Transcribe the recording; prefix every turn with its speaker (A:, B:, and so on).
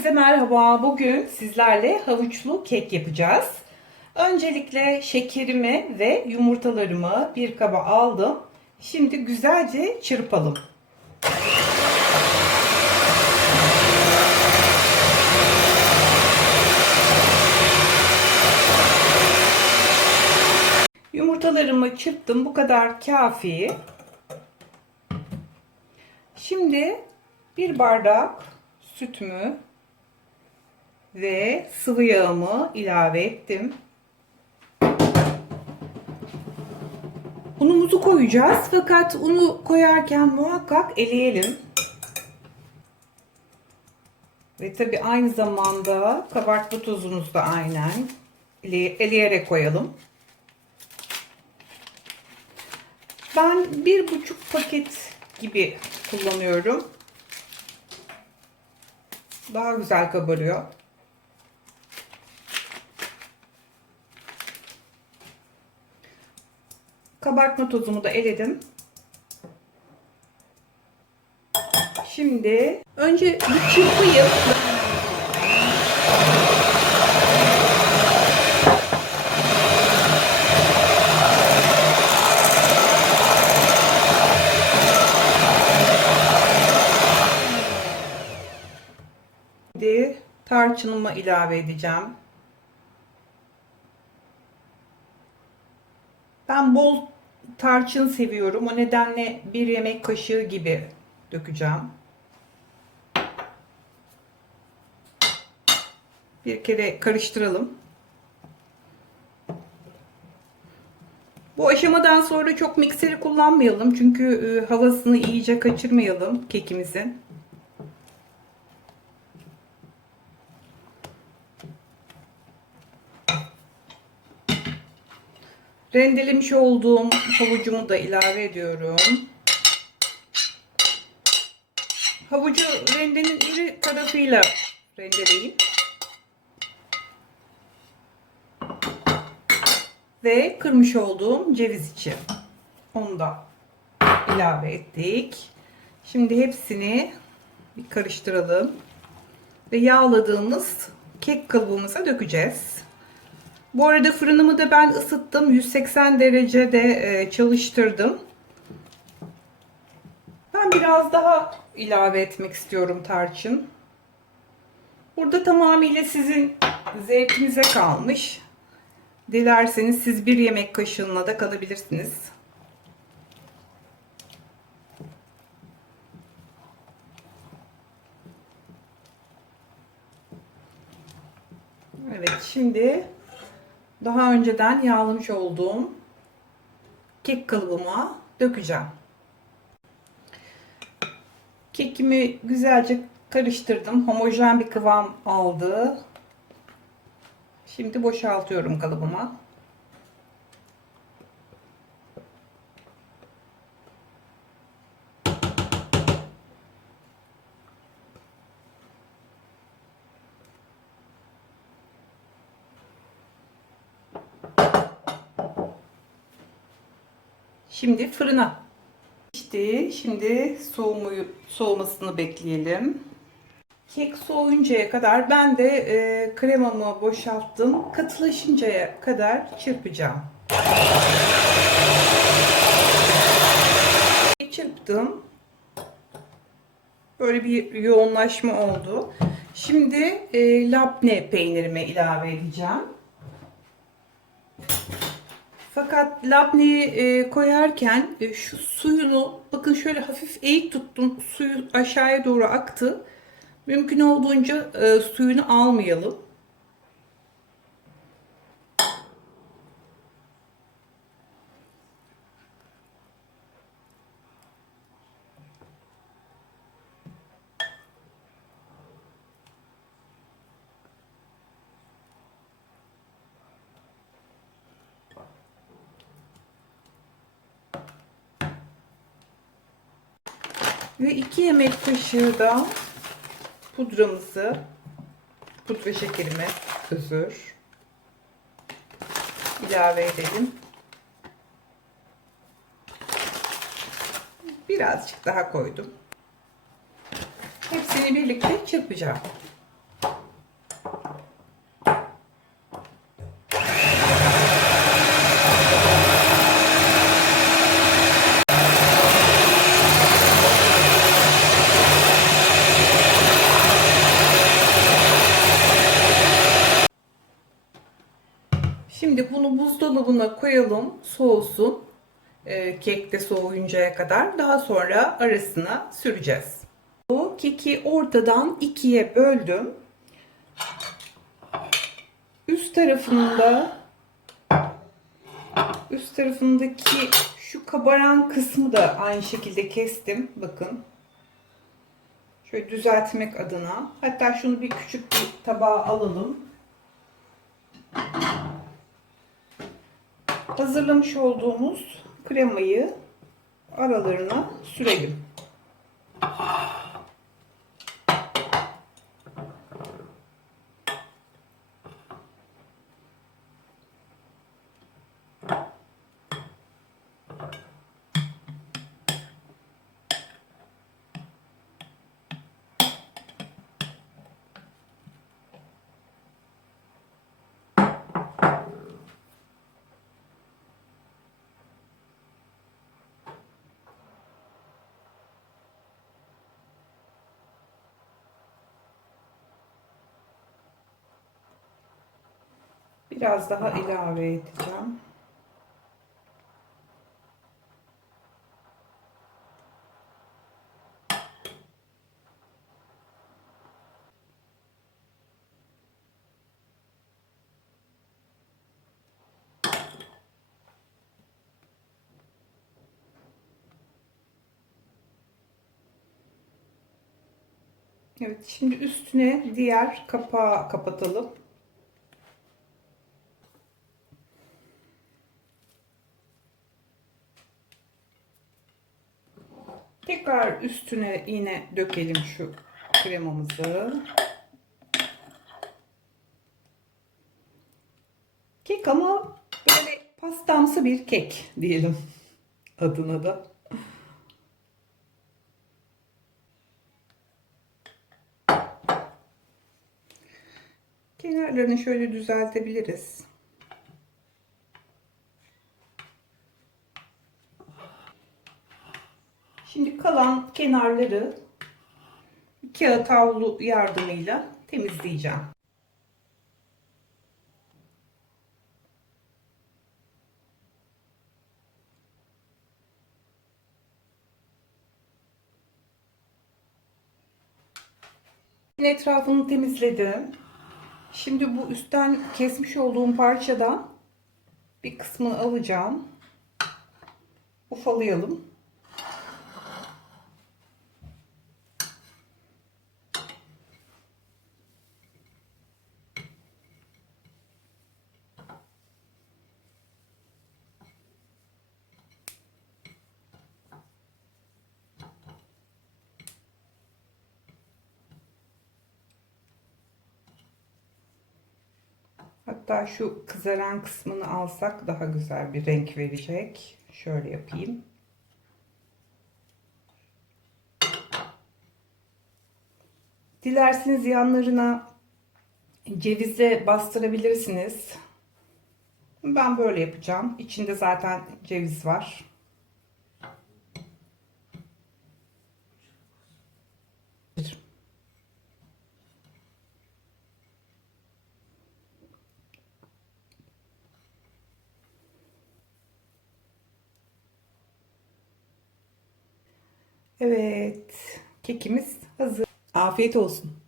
A: Herkese merhaba. Bugün sizlerle havuçlu kek yapacağız. Öncelikle şekerimi ve yumurtalarımı bir kaba aldım. Şimdi güzelce çırpalım. Yumurtalarımı çırptım. Bu kadar kafi. Şimdi bir bardak sütümü ve sıvı yağımı ilave ettim. Unumuzu koyacağız fakat unu koyarken muhakkak eleyelim. Ve tabi aynı zamanda kabartma tozumuzu da aynen eleyerek koyalım. Ben bir buçuk paket gibi kullanıyorum. Daha güzel kabarıyor. Kabartma tozumu da eledim. Şimdi önce bir çırpayım. Tarçınımı ilave edeceğim. Ben bol tarçın seviyorum. O nedenle bir yemek kaşığı gibi dökeceğim. Bir kere karıştıralım. Bu aşamadan sonra çok mikseri kullanmayalım. Çünkü e, havasını iyice kaçırmayalım kekimizin. Rendelemiş olduğum havucumu da ilave ediyorum. Havucu rendenin iri tarafıyla rendeleyin. Ve kırmış olduğum ceviz içi. Onu da ilave ettik. Şimdi hepsini bir karıştıralım. Ve yağladığımız kek kalıbımıza dökeceğiz. Bu arada fırınımı da ben ısıttım. 180 derecede e, çalıştırdım. Ben biraz daha ilave etmek istiyorum tarçın. Burada tamamıyla sizin zevkinize kalmış. Dilerseniz siz bir yemek kaşığına da kalabilirsiniz. Evet şimdi daha önceden yağlamış olduğum kek kalıbıma dökeceğim. Kekimi güzelce karıştırdım. Homojen bir kıvam aldı. Şimdi boşaltıyorum kalıbıma. Şimdi fırına. İşte şimdi soğumu, soğumasını bekleyelim. Kek soğuyuncaya kadar ben de e, kremamı boşalttım. Katılaşıncaya kadar çırpacağım. Çırptım. Böyle bir yoğunlaşma oldu. Şimdi e, labne peynirimi ilave edeceğim. Fakat labneyi e, koyarken e, şu suyunu bakın şöyle hafif eğik tuttum. Suyu aşağıya doğru aktı. Mümkün olduğunca e, suyunu almayalım. Ve 2 yemek kaşığı da pudramızı, pudra şekerimi özür ilave edelim. Birazcık daha koydum. Hepsini birlikte çırpacağım. Şimdi bunu buzdolabına koyalım, soğusun. Ee, kek soğuyuncaya kadar. Daha sonra arasına süreceğiz. Bu keki ortadan ikiye böldüm. Üst tarafında üst tarafındaki şu kabaran kısmı da aynı şekilde kestim. Bakın. Şöyle düzeltmek adına. Hatta şunu bir küçük bir tabağa alalım. Hazırlamış olduğumuz kremayı aralarına sürelim. Biraz daha ilave edeceğim. Evet, şimdi üstüne diğer kapağı kapatalım. Tekrar üstüne yine dökelim şu kremamızı. Kek ama böyle pastamsı bir kek diyelim adına da. Kenarlarını şöyle düzeltebiliriz. Şimdi kalan kenarları kağıt havlu yardımıyla temizleyeceğim. Etrafını temizledim. Şimdi bu üstten kesmiş olduğum parçadan bir kısmını alacağım. Ufalayalım. Hatta şu kızaran kısmını alsak daha güzel bir renk verecek. Şöyle yapayım. Dilerseniz yanlarına cevize bastırabilirsiniz. Ben böyle yapacağım. İçinde zaten ceviz var. Evet, kekimiz hazır. Afiyet olsun.